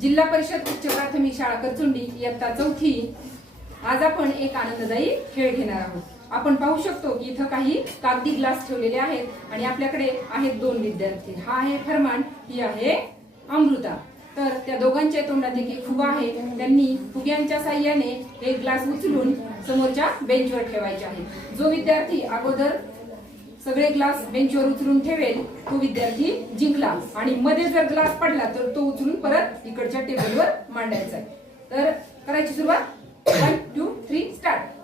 जिल्हा परिषद उच्च प्राथमिक शाळा करचुंडी इयत्ता 4थी। आज आपण एक आनंददायी खेळ घेणार आहोत। आपण पाहू शकतो की इथं काही कागदी ग्लास ठेवलेले आहेत आणि आपल्याकडे आहेत 2 विद्यार्थी। हा आहे फरमान, ही आहे अमृता। तर त्या दोघांच्या तोंडात एक फुगा आहे, त्यांनी फुग्यांच्या साहाय्याने हे ग्लास उचलून समोरच्या बेंचवर ठेवायचे आहे। जो विद्यार्थी अगोदर सगळे ग्लास बेंचवर उचलून ठेवेल तो विद्यार्थी जिंकला आणि मध्ये जर ग्लास पडला तर तो उचलून परत इकडच्या टेबलवर मांडायचा आहे। तर करायची सुरुवात। 1 2 3 स्टार्ट।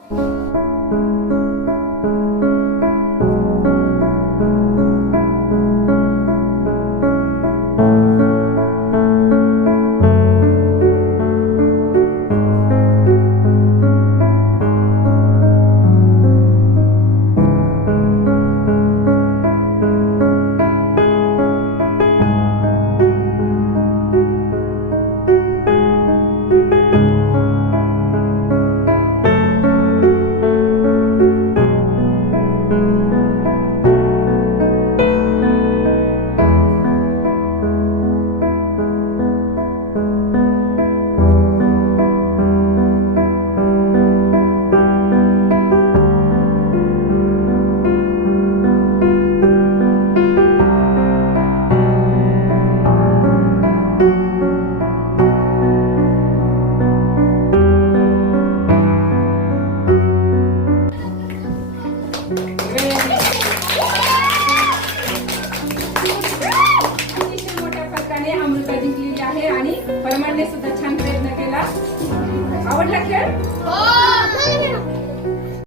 अमृता जिंकलेली आहे आणि फरमानने सुद्धा छान प्रयत्न केला। आवडला खेळ?